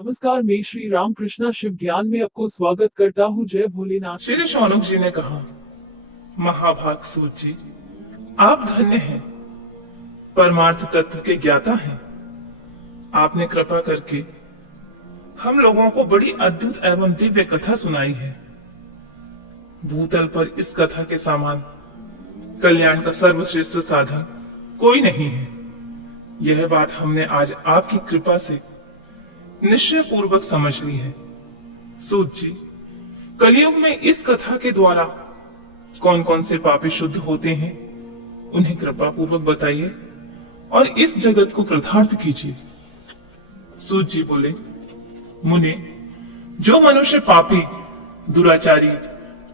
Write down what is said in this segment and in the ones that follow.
नमस्कार, मैं श्री रामकृष्णा शिव ज्ञान में आपको स्वागत करता हूँ। जय भोलेनाथ। श्री शौनक जी ने कहा, महाभाग सूत जी, आप धन्य हैं, परमार्थ तत्व के ज्ञाता हैं। आपने कृपा करके हम लोगों को बड़ी अद्भुत एवं दिव्य कथा सुनाई है। भूतल पर इस कथा के समान कल्याण का सर्वश्रेष्ठ साधन कोई नहीं है। यह बात हमने आज आपकी कृपा से निश्चय पूर्वक समझ ली है। सूत जी, कलयुग में इस कथा के द्वारा कौन कौन से पापी शुद्ध होते हैं, उन्हें कृपा पूर्वक बताइए और इस जगत को कृतार्थ कीजिए। सूत जी बोले, मुनि, जो मनुष्य पापी, दुराचारी,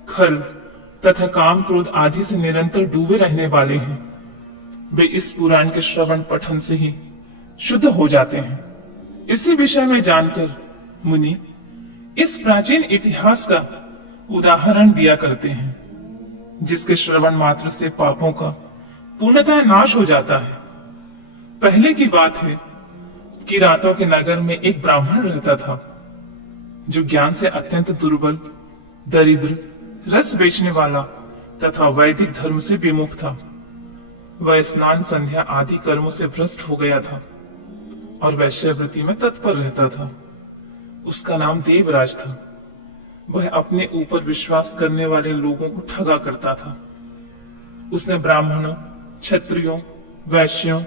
खल तथा काम क्रोध आदि से निरंतर डूबे रहने वाले हैं, वे इस पुराण के श्रवण पठन से ही शुद्ध हो जाते हैं। इसी विषय में जानकर मुनि इस प्राचीन इतिहास का उदाहरण दिया करते हैं, जिसके श्रवण मात्र से पापों का पूर्णतः नाश हो जाता है। पहले की बात है कि रातों के नगर में एक ब्राह्मण रहता था, जो ज्ञान से अत्यंत दुर्बल, दरिद्र, रस बेचने वाला तथा वैदिक धर्म से विमुख था। वह स्नान संध्या आदि कर्मों से भ्रष्ट हो गया था और वैश्यवृत्ति में तत्पर रहता था। उसका नाम देवराज था। वह अपने ऊपर विश्वास करने वाले लोगों को ठगा करता था। उसने ब्राह्मणों, क्षत्रियों, वैश्यों,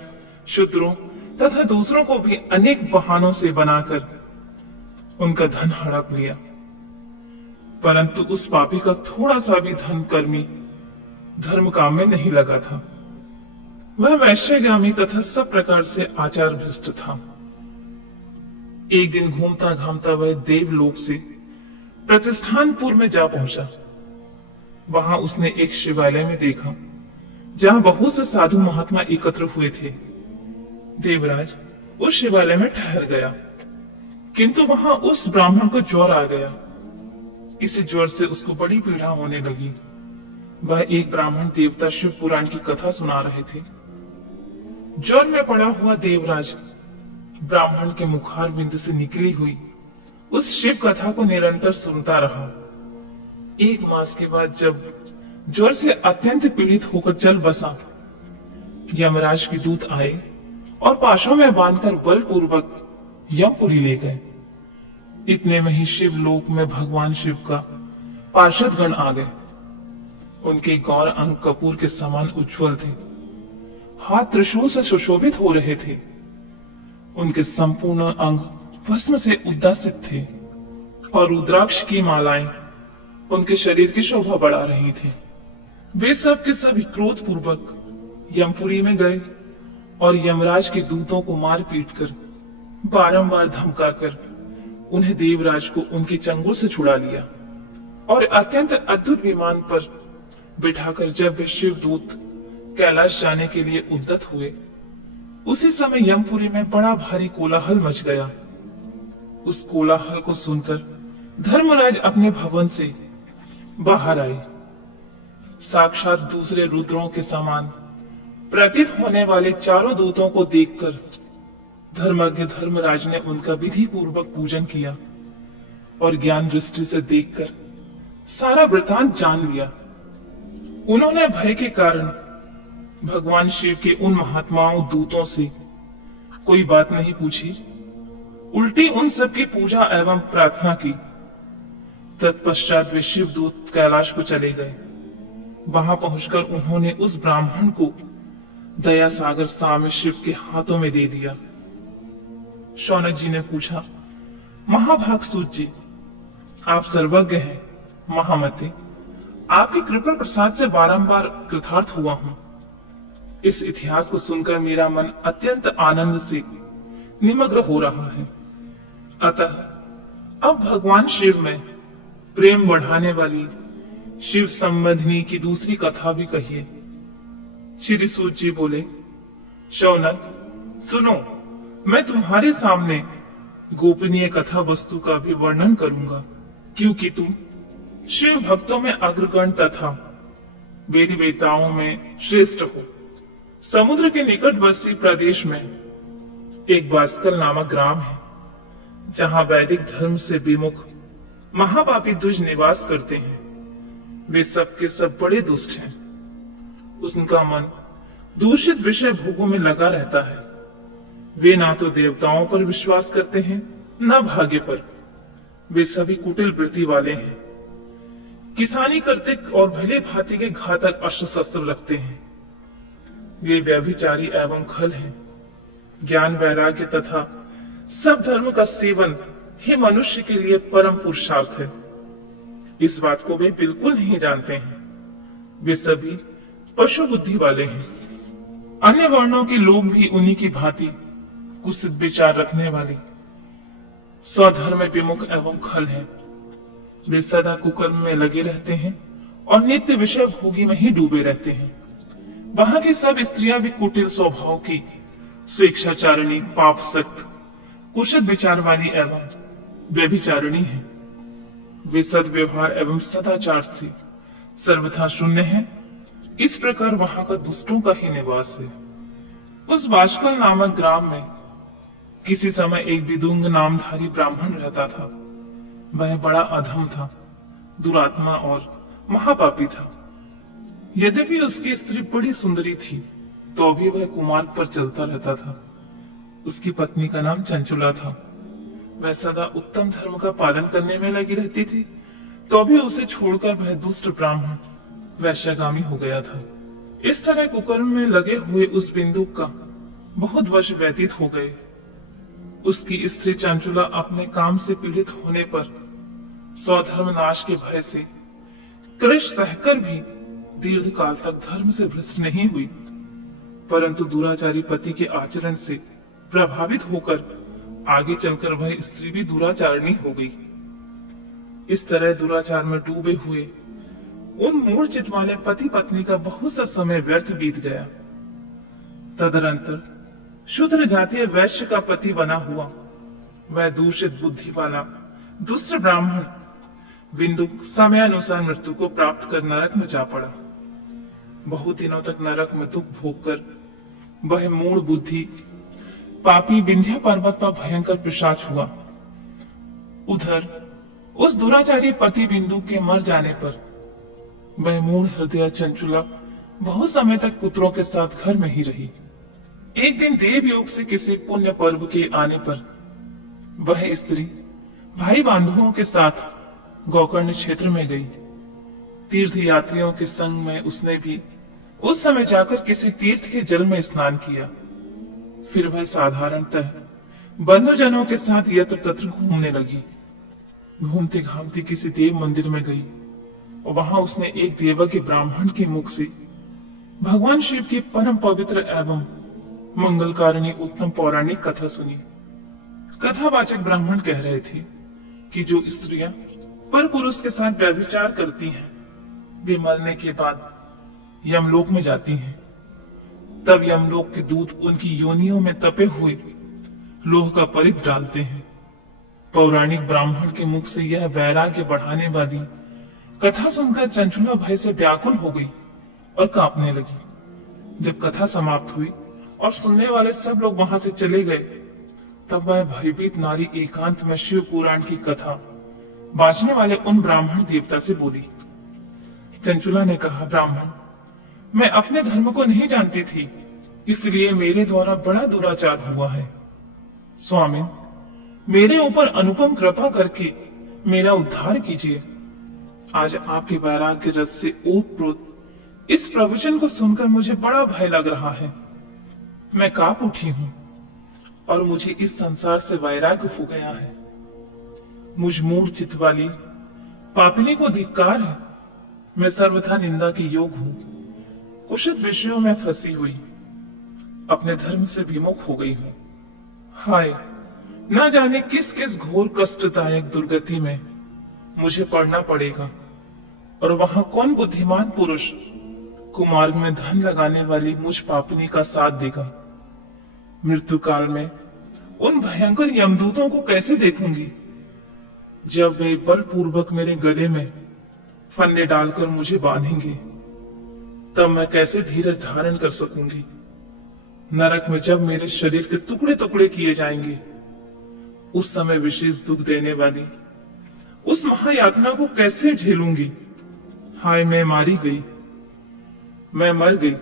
शूद्रों तथा दूसरों को भी अनेक बहानों से बनाकर उनका धन हड़प लिया, परंतु उस पापी का थोड़ा सा भी धन कर्मी धर्म काम में नहीं लगा था। वह वैश्यगामी तथा सब प्रकार से आचार भ्रष्ट था। एक दिन घूमता घामता वह देवलोक से प्रतिष्ठानपुर में जा पहुंचा। वहां उसने एक शिवालय में देखा, जहां बहुत से साधु महात्मा एकत्र हुए थे। देवराज उस शिवालय में ठहर गया, किंतु वहां उस ब्राह्मण को ज्वर आ गया। इसी ज्वर से उसको बड़ी पीड़ा होने लगी। वह एक ब्राह्मण देवता शिव पुराण की कथा सुना रहे थे। ज्वर में पड़ा हुआ देवराज ब्राह्मण के मुखार बिंदु से निकली हुई उस शिव कथा को निरंतर सुनता रहा। एक मास के बाद जब ज्वर से अत्यंत पीड़ित होकर चल बसा, यमराज के दूत आए और पाशों में बांधकर बलपूर्वक यमपुरी ले गए। इतने में ही शिवलोक में भगवान शिव का पार्षद गण आ गए। उनके गौर अंग कपूर के समान उज्जवल थे, हाथ त्रिशूल से सुशोभित हो रहे थे। उनके संपूर्ण अंग भस्म से उद्दासित थे और रुद्राक्ष की मालाएं उनके शरीर की शोभा बढ़ा रही थी। वे सब के सभी क्रोध पूर्वक यमपुरी में गए और यमराज के दूतों को मार पीट कर, बारंबार धमकाकर उन्हें देवराज को उनकी चंगुल से छुड़ा लिया और अत्यंत अद्भुत विमान पर बिठाकर जब वे शिवदूत कैलाश जाने के लिए उद्यत हुए, उसी समय यमपुरी में बड़ा भारी कोलाहल मच गया। उस कोलाहल को सुनकर धर्मराज अपने भवन से बाहर आए। साक्षात दूसरे रुद्रों के समान प्रतीत होने वाले चारों दूतों को देखकर धर्मज्ञ धर्मराज ने उनका विधि पूर्वक पूजन किया और ज्ञान दृष्टि से देखकर सारा वृतांत जान लिया। उन्होंने भय के कारण भगवान शिव के उन महात्माओं दूतों से कोई बात नहीं पूछी, उल्टी उन सब की पूजा एवं प्रार्थना की। तत्पश्चात वे शिवदूत कैलाश को चले गए। वहां पहुंचकर उन्होंने उस ब्राह्मण को दया सागर स्वामी शिव के हाथों में दे दिया। शौनक जी ने पूछा, महाभाग सूत जी, आप सर्वज्ञ हैं, महामते, आपकी कृपा प्रसाद से बारंबार कृतार्थ हुआ हूं। इस इतिहास को सुनकर मेरा मन अत्यंत आनंद से निमग्न हो रहा है। अतः अब भगवान शिव में प्रेम बढ़ाने वाली शिव संबंधिनी की दूसरी कथा भी कहिए। श्री सूत जी बोले, शौनक सुनो, मैं तुम्हारे सामने गोपनीय कथा वस्तु का भी वर्णन करूंगा, क्योंकि तुम शिव भक्तों में अग्रगण्य तथा वेद वेताओं में श्रेष्ठ हो। समुद्र के निकटवर्ती प्रदेश में एक बास्कल नामक ग्राम है, जहां वैदिक धर्म से विमुख महापापी द्विज निवास करते हैं। वे सब के सब बड़े दुष्ट हैं। उनका मन दूषित विषय भोगों में लगा रहता है। वे ना तो देवताओं पर विश्वास करते हैं, न भाग्य पर। वे सभी कुटिल वृत्ति वाले हैं। किसानी करते और भले भांति के घातक अस्त्र शस्त्र रखते हैं। वे व्यभिचारी एवं खल हैं। ज्ञान वैराग्य तथा सब धर्म का सेवन ही मनुष्य के लिए परम पुरुषार्थ है। इस बात को वे बिल्कुल नहीं जानते हैं। वे सभी पशु बुद्धि वाले हैं। अन्य वर्णों के लोग भी उन्हीं की भांति कुत्सित विचार रखने वाले स्वधर्म में विमुख एवं खल हैं। वे सदा कुकर्म में लगे रहते हैं और नित्य विषय भोगी में ही डूबे रहते हैं। वहां की सब स्त्रियां भी कुटिल स्वभाव की, स्वेच्छाचारिणी, पाप सक्त, कुशित विचार वाली एवं व्यभिचारिणी हैं। वे सद्व्यवहार एवं सदाचार से सर्वथा शून्य हैं। इस प्रकार वहां का दुष्टों का ही निवास है। उस बाष्कल नामक ग्राम में किसी समय एक विदुंग नामधारी ब्राह्मण रहता था। वह बड़ा अधम था, दुरात्मा और महापापी था। यद्यपि उसकी स्त्री बड़ी सुंदरी थी, तो भी वह कुमार्ग पर चलता रहता था। उसकी पत्नी का नाम चंचुला था। वह सदा उत्तम धर्म का पालन करने में लगी रहती थी, तो भी उसे छोड़कर वह दुष्ट ब्राह्मण वैश्यगामी हो गया था। इस तरह कुकर्म में लगे हुए उस बिंदु का बहुत वर्ष व्यतीत हो गए। उसकी स्त्री चंचुला अपने काम से पीड़ित होने पर स्वधर्म नाश के भय से क्लेश सहकर भी दीर्घ काल तक धर्म से भ्रष्ट नहीं हुई, परंतु दुराचारी पति के आचरण से प्रभावित होकर आगे चलकर वह स्त्री भी दुराचारिणी हो गई। इस तरह दुराचार में डूबे हुए उन मूढ़ चित्त वाले पति पत्नी का बहुत सा समय व्यर्थ बीत गया। तदनंतर शूद्र जातीय वैश्य का पति बना हुआ वह दूषित बुद्धि वाला दुष्ट ब्राह्मण विंदुक समयानुसार मृत्यु को प्राप्त कर नरक में जा पड़ा। बहुत दिनों तक नरक में दुख भोग कर वह मूढ़ बुद्धि पापी विंध्या पर्वत पर भयंकर पिशाच हुआ। उधर उस दुराचारी पति बिंदु के मर जाने पर वह मूढ़ हृदय चंचुला बहुत समय तक पुत्रों के साथ घर में ही रही। एक दिन देव योग से किसी पुण्य पर्व के आने पर वह स्त्री भाई बांधवों के साथ गोकर्ण क्षेत्र में गई। तीर्थ यात्रियों के संग में उसने भी उस समय जाकर किसी तीर्थ के जल में स्नान किया। फिर वह साधारणतः बंधुजनों के साथ यत्र तत्र घूमने लगी। घूमते घामती किसी देव मंदिर में गई और वहां उसने एक देवज्ञ ब्राह्मण के मुख से भगवान शिव की परम पवित्र एवं मंगलकारिणी उत्तम पौराणिक कथा सुनी। कथावाचक ब्राह्मण कह रहे थे कि जो स्त्रियां पर पुरुष के साथ व्यभिचार करती हैं, वे मरने के बाद यमलोक में जाती हैं। तब यमलोक के दूत उनकी योनियों में तपे हुए लोह का परित डालते हैं। पौराणिक ब्राह्मण के मुख से यह वैराग्य बढ़ाने वाली कथा सुनकर चंचुला भय से व्याकुल हो गई और कांपने लगी। जब कथा समाप्त हुई और सुनने वाले सब लोग वहां से चले गए, तब वह भयभीत नारी एकांत में शिव पुराण की कथा बांचने वाले उन ब्राह्मण देवता से बोली। चंचुला ने कहा, ब्राह्मण, मैं अपने धर्म को नहीं जानती थी, इसलिए मेरे द्वारा बड़ा दुराचार हुआ है। स्वामी, मेरे ऊपर अनुपम कृपा करके मेरा उद्धार कीजिए। आज आपके वैराग्य रस से ओतप्रोत इस प्रवचन को सुनकर मुझे बड़ा भय लग रहा है। मैं कांप उठी हूं और मुझे इस संसार से वैराग्य हो गया है। मुझ मूढ़ चित्त वाली पापिनी को धिक्कार है। मैं सर्वथा निंदा के योग हूं। कुशित विषयों में फंसी हुई अपने धर्म से विमुख हो गई हूं। हाय, न जाने किस किस घोर कष्टदायक दुर्गति में मुझे पड़ना पड़ेगा, और वहां कौन बुद्धिमान पुरुष कुमार्ग में धन लगाने वाली मुझ पापिनी का साथ देगा। मृत्यु काल में उन भयंकर यमदूतों को कैसे देखूंगी, जब वे बलपूर्वक मेरे गले में फंदे डालकर मुझे बांधेंगे। तब मैं कैसे धीरज धारण कर सकूंगी। नरक में जब मेरे शरीर के टुकड़े टुकड़े किए जाएंगे, उस समय विशेष दुख देने वाली उस महायातना को कैसे झेलूंगी। हाय, मैं मारी गई, मैं मर गई,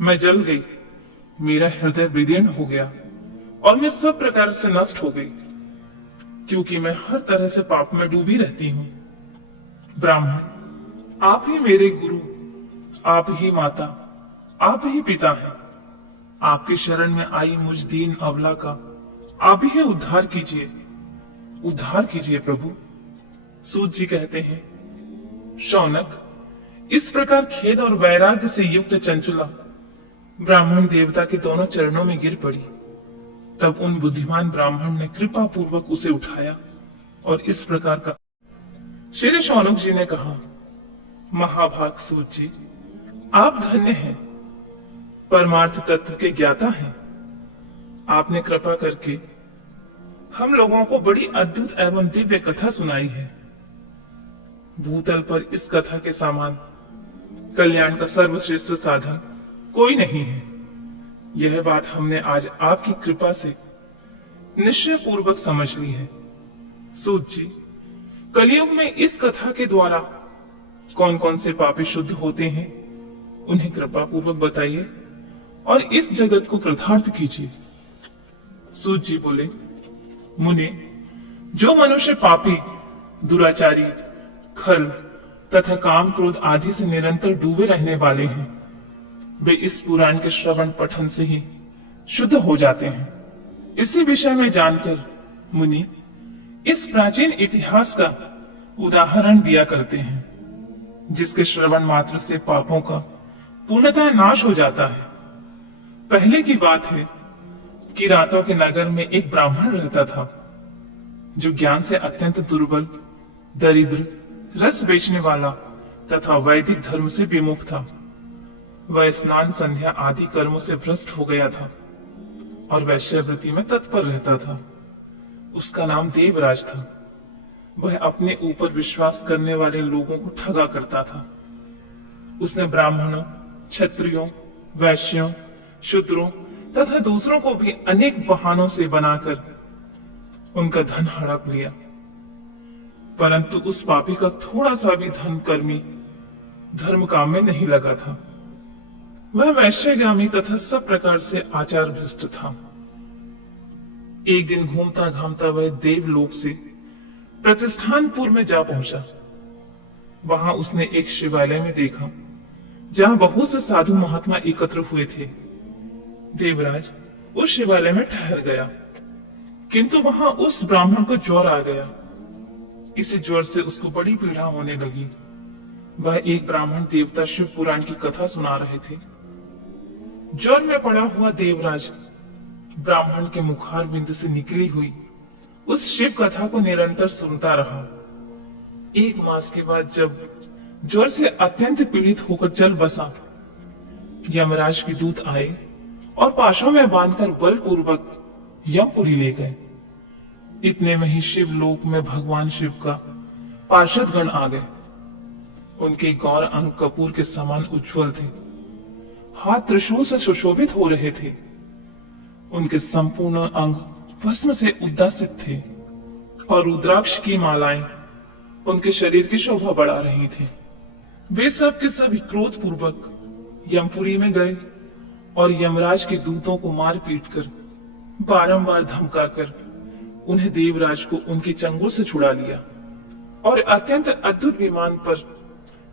मैं जल गई, मेरा हृदय विदीर्ण हो गया और मैं सब प्रकार से नष्ट हो गई, क्योंकि मैं हर तरह से पाप में डूबी रहती हूँ। ब्राह्मण, आप ही मेरे गुरु, आप ही माता, आप ही पिता हैं। आपकी शरण में आई मुझ दीन अबला का आप ही उद्धार कीजिए, उद्धार कीजिए प्रभु। सूत जी कहते हैं, शौनक, इस प्रकार खेद और वैराग्य से युक्त चंचुला ब्राह्मण देवता के दोनों चरणों में गिर पड़ी। तब उन बुद्धिमान ब्राह्मण ने कृपा पूर्वक उसे उठाया और इस प्रकार का। श्री शौनक जी ने कहा, महाभाग सूत जी, आप धन्य हैं, परमार्थ तत्व के ज्ञाता हैं। आपने कृपा करके हम लोगों को बड़ी अद्भुत एवं दिव्य कथा सुनाई है। भूतल पर इस कथा के समान कल्याण का सर्वश्रेष्ठ साधन कोई नहीं है। यह बात हमने आज आपकी कृपा से निश्चय पूर्वक समझ ली है। सूत जी, कलयुग में इस कथा के द्वारा कौन कौन से पापी शुद्ध होते हैं, उन्हें कृपा पूर्वक बताइए और इस जगत को कृतार्थ कीजिए। सूत जी बोले, मुनि, जो मनुष्य पापी, दुराचारी, खल तथा काम क्रोध आदि से निरंतर डूबे रहने वाले हैं, वे इस पुराण के श्रवण पठन से ही शुद्ध हो जाते हैं। इसी विषय में जानकर मुनि इस प्राचीन इतिहास का उदाहरण दिया करते हैं, जिसके श्रवण मात्र से पापों का पूर्णतः नाश हो जाता है। पहले की बात है कि रातों के नगर में एक ब्राह्मण रहता था, जो ज्ञान से अत्यंत दुर्बल, दरिद्र, रस बेचने वाला तथा वैदिक धर्म से विमुख था। वह स्नान संध्या आदि कर्मों से भ्रष्ट हो गया था और वैश्यवृत्ति में तत्पर रहता था। उसका नाम देवराज था। वह अपने ऊपर विश्वास करने वाले लोगों को ठगा करता था। उसने ब्राह्मणों, क्षत्रियों, वैश्यों, शूद्रों तथा दूसरों को भी अनेक बहानों से बनाकर उनका धन हड़प लिया, परंतु उस पापी का थोड़ा सा भी धन कर्मी धर्म काम में नहीं लगा था। वह वैश्यगामी तथा सब प्रकार से आचार भ्रष्ट था। एक दिन घूमता घामता वह देवलोक से प्रतिष्ठानपुर में जा पहुंचा। वहां उसने एक शिवालय में देखा, जहां बहुत से साधु महात्मा एकत्र हुए थे। देवराज उस शिवालय में ठहर गया, किंतु वहां उस ब्राह्मण को ज्वर आ गया। इसी ज्वर से उसको बड़ी पीड़ा होने लगी। वह एक ब्राह्मण देवता शिव पुराण की कथा सुना रहे थे। ज्वर में पड़ा हुआ देवराज ब्राह्मण के मुखार बिंद से निकली हुई उस शिव कथा को निरंतर सुनता रहा। 1 मास के बाद जब ज्वर से अत्यंत पीड़ित होकर चल बसा, यमराज के दूत आए और पाशों में बांधकर बलपूर्वक यमपुरी ले गए। इतने में ही शिवलोक में भगवान शिव का पार्षद गण आ गए। उनके गौर अंग कपूर के समान उज्जवल थे, हाथ त्रिशूल से सुशोभित हो रहे थे। उनके संपूर्ण अंग भस्म से उद्दासित थे और रुद्राक्ष की मालाएं उनके शरीर की शोभा बढ़ा रही थी। वे सब के सभी क्रोध पूर्वक यमपुरी में गए और यमराज के दूतों को मार पीट कर, बारंबार धमकाकर उन्हें देवराज को उनकी चंगुल से छुड़ा लिया और अत्यंत अद्भुत विमान पर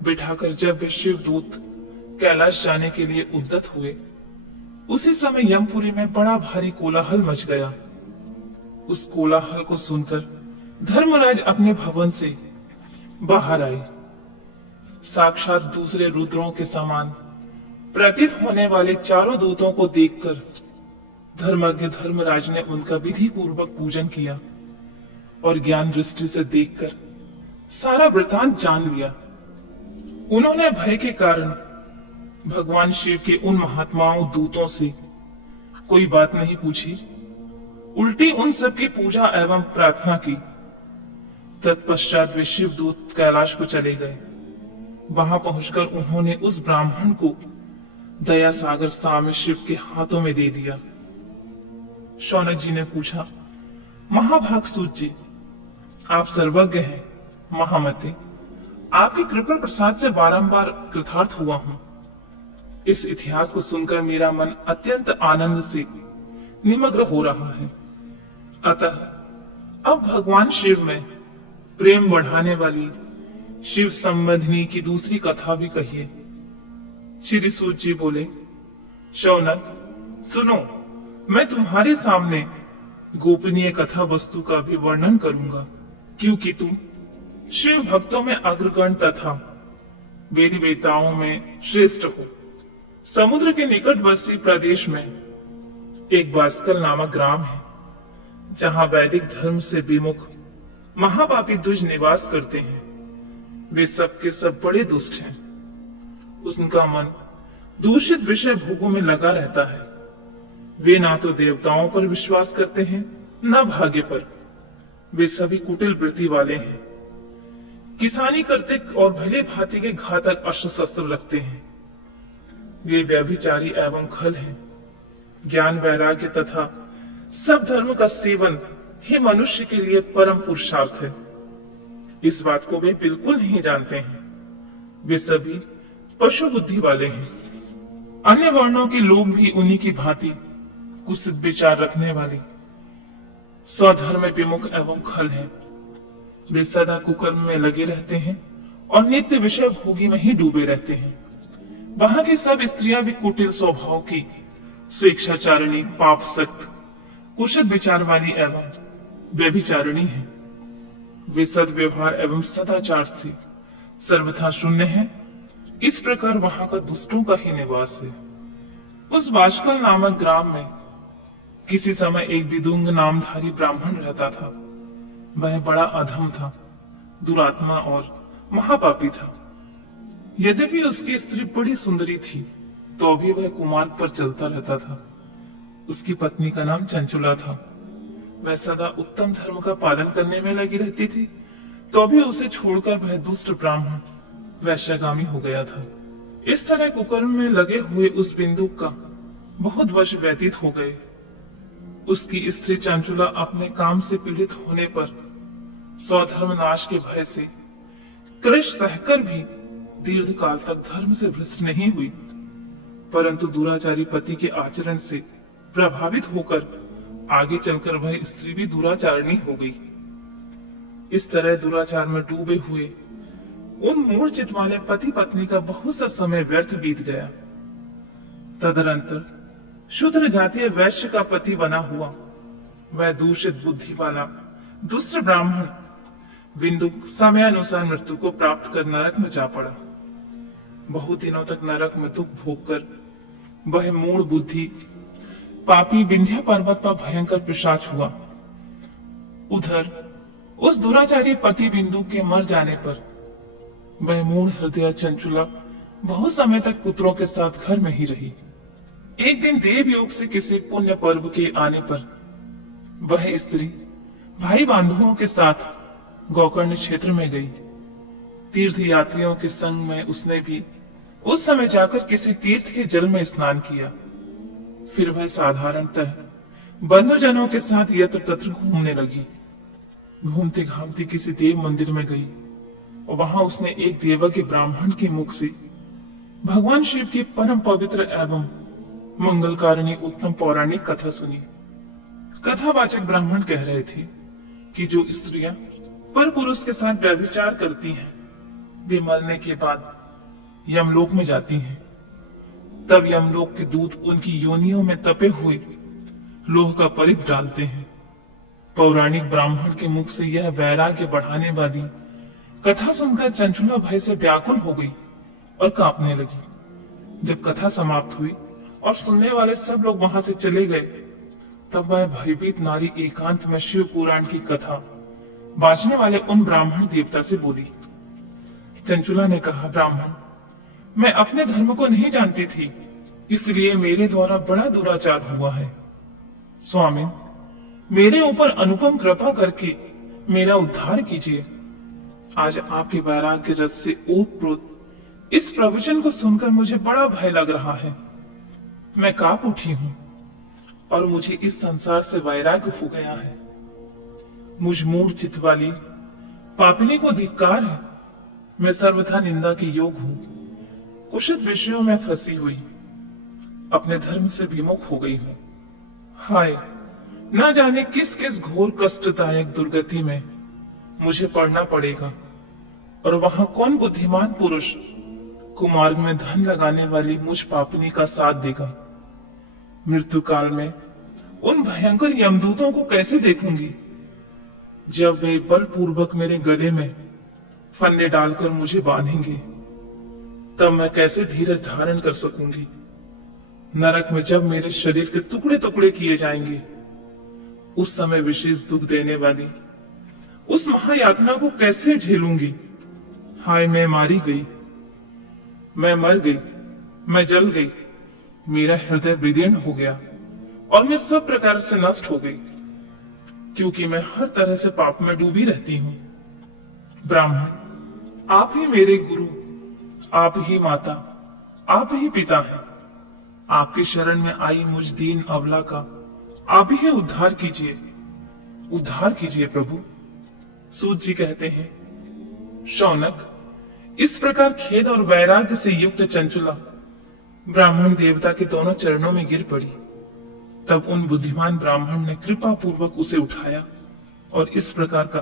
बिठाकर जब वे शिवदूत कैलाश जाने के लिए उद्यत हुए, उसी समय यमपुरी में बड़ा भारी कोलाहल मच गया। उस कोलाहल को सुनकर धर्मराज अपने भवन से बाहर आए। साक्षात दूसरे रुद्रों के समान प्रतीत होने वाले चारों दूतों को देखकर धर्मज्ञ धर्मराज ने उनका विधि पूर्वक पूजन किया और ज्ञान दृष्टि से देखकर सारा वृतांत जान लिया। उन्होंने भय के कारण भगवान शिव के उन महात्माओं दूतों से कोई बात नहीं पूछी, उल्टी उन सब की पूजा एवं प्रार्थना की। तत्पश्चात वे शिवदूत कैलाश को चले गए। वहां पहुंचकर उन्होंने उस ब्राह्मण को दया सागर साम्य शिव के हाथों में दे दिया। शौनक जी ने पूछा, महाभाग सूत जी, आप सर्वज्ञ हैं, महामते। आपकी कृपा प्रसाद से बारंबार कृतार्थ हुआ हूं। इस इतिहास को सुनकर मेरा मन अत्यंत आनंद से निमग्न हो रहा है। अतः अब भगवान शिव में प्रेम बढ़ाने वाली शिव संबंधिनी की दूसरी कथा भी कहिए। श्री सूत जी बोले, शौनक सुनो, मैं तुम्हारे सामने गोपनीय कथा वस्तु का भी वर्णन करूंगा, क्योंकि तुम शिव भक्तों में अग्रगण्य तथा वेद वेताओं में श्रेष्ठ हो। समुद्र के निकटवर्ती प्रदेश में एक बास्कल नामक ग्राम है, जहां वैदिक धर्म से विमुख महापापी द्विज निवास करते हैं। वे सब के सब बड़े दुष्ट हैं। उनका मन दूषित विषय भोगों में लगा रहता है। वे ना तो देवताओं पर विश्वास करते हैं, न भाग्य पर। वे सभी कुटिल वृत्ति वाले हैं। किसानी करते और भले भांति के घातक अस्त्र शस्त्र रखते हैं। वे व्यभिचारी एवं खल हैं। ज्ञान वैराग्य तथा सब धर्म का सेवन ही मनुष्य के लिए परम पुरुषार्थ है। इस बात को वे बिल्कुल नहीं जानते हैं। वे सभी पशु बुद्धि वाले हैं। अन्य वर्णों के लोग भी उन्हीं की भांति कुत्सित विचार रखने वाले स्वधर्म में विमुख एवं खल हैं। वे सदा कुकर्म में लगे रहते हैं और नित्य विषय भोगी में ही डूबे रहते हैं। वहां की सब स्त्रियां भी कुटिल स्वभाव की, स्वेच्छाचारिणी, पाप सक्त, कुशल विचार वाली एवं व्यभिचारिणी हैं। वे सद्व्यवहार एवं सदाचार से सर्वथा शून्य है। इस प्रकार वहां का दुष्टों का ही निवास है। उस बाष्कल नामक ग्राम में किसी समय एक विदुंग नामधारी ब्राह्मण रहता था। वह बड़ा अधम था, दुरात्मा और महापापी था। यद्यपि उसकी स्त्री बड़ी सुंदरी थी, तो भी वह कुमार्ग पर चलता रहता था। उसकी पत्नी का नाम चंचुला था। वह सदा उत्तम धर्म का पालन करने में लगी रहती थी, तो भी उसे छोड़कर वह दुष्ट ब्राह्मण वैश्यगामी हो गया था। इस तरह कुकर्म में लगे हुए उस बिंदु का बहुत वर्ष व्यतीत हो गए। उसकी स्त्री चंचुला अपने काम से पीड़ित होने पर स्वधर्म नाश के भय से क्लेश सहकर भी दीर्घ काल तक धर्म से भ्रष्ट नहीं हुई, परंतु दुराचारी पति के आचरण से प्रभावित होकर आगे चलकर वह स्त्री भी दुराचारिणी हो गई। इस तरह दुराचार में डूबे हुए उन मूर्छित वाले पति पत्नी का बहुत सा समय व्यर्थ बीत गया। तदनंतर शूद्र जातीय वैश्य का पति बना हुआ वह दूषित बुद्धि वाला दुष्ट ब्राह्मण विंदुक समयानुसार मृत्यु को प्राप्त कर नरक में जा पड़ा। बहुत दिनों तक नरक में दुख भोग कर वह मूढ़ बुद्धि पापी विंध्या पर्वत पर भयंकर पिशाच हुआ। उधर उस दुराचारी पति बिंदु के मर जाने पर वह मूढ़ हृदय चंचुला बहुत समय तक पुत्रों के साथ घर में ही रही। एक दिन देव योग से किसी पुण्य पर्व के आने पर वह स्त्री भाई बांधवों के साथ गोकर्ण क्षेत्र में गई। तीर्थ यात्रियों के संग में उसने भी उस समय जाकर किसी तीर्थ के जल में स्नान किया। फिर वह साधारणतः बंधुजनों के साथ यत्र तत्र घूमने लगी। घूमते घामती किसी देव मंदिर में गई और वहां उसने एक देवज्ञ ब्राह्मण के मुख से भगवान शिव की परम पवित्र एवं मंगलकारिणी उत्तम पौराणिक कथा सुनी। कथावाचक ब्राह्मण कह रहे थे कि जो स्त्रियां पर पुरुष के साथ व्यभिचार करती हैं, वे मरने के बाद यमलोक में जाती हैं। तब यमलोक के दूत उनकी योनियों में तपे हुए लोह का परित डालते हैं। पौराणिक ब्राह्मण के मुख से यह वैराग्य बढ़ाने वाली कथा सुनकर चंचुला भय से व्याकुल हो गई और कांपने लगी। जब कथा समाप्त हुई और सुनने वाले सब लोग वहां से चले गए, तब वह भयभीत नारी एकांत में शिव पुराण की कथा बांचने वाले उन ब्राह्मण देवता से बोली। चंचुला ने कहा, ब्राह्मण, मैं अपने धर्म को नहीं जानती थी, इसलिए मेरे द्वारा बड़ा दुराचार हुआ है। स्वामी, मेरे ऊपर अनुपम कृपा करके मेरा उद्धार कीजिए। आज आपके वैराग्य रस से ओतप्रोत इस प्रवचन को सुनकर मुझे बड़ा भय लग रहा है। मैं कांप उठी हूं और मुझे इस संसार से वैराग्य हो गया है। मुझ मूढ़ चित्त वाली पापिनी को धिक्कार है। मैं सर्वथा निंदा के योग हूं, कुशित विषयों में फंसी हुई, अपने धर्म से विमुख हो गई हूं। हाय, ना जाने किस किस घोर कष्टदायक दुर्गति में मुझे पड़ना पड़ेगा, और वहां कौन बुद्धिमान पुरुष कुमार्ग में धन लगाने वाली मुझ पापिनी का साथ देगा। मृत्यु काल में उन भयंकर यमदूतों को कैसे देखूंगी, जब वे बलपूर्वक मेरे गले में फन्ने डालकर मुझे बांधेंगे, तब मैं कैसे धीरज धारण कर सकूंगी। नरक में जब मेरे शरीर के टुकड़े टुकड़े किए जाएंगे, उस समय विशेष दुख देने वाली उस महायातना को कैसे झेलूंगी। हाय, मैं मारी गई, मैं मर गई, मैं जल गई, मेरा हृदय विदीर्ण हो गया और मैं सब प्रकार से नष्ट हो गई, क्योंकि मैं हर तरह से पाप में डूबी रहती हूं। ब्राह्मण, आप ही मेरे गुरु, आप ही माता, आप ही पिता हैं। आपकी शरण में आई मुझ दीन अबला का आप ही उद्धार कीजिए, उद्धार कीजिए प्रभु। सूत जी कहते हैं, शौनक, इस प्रकार खेद और वैराग्य से युक्त चंचुला ब्राह्मण देवता के दोनों चरणों में गिर पड़ी। तब उन बुद्धिमान ब्राह्मण ने कृपा पूर्वक उसे उठाया और इस प्रकार का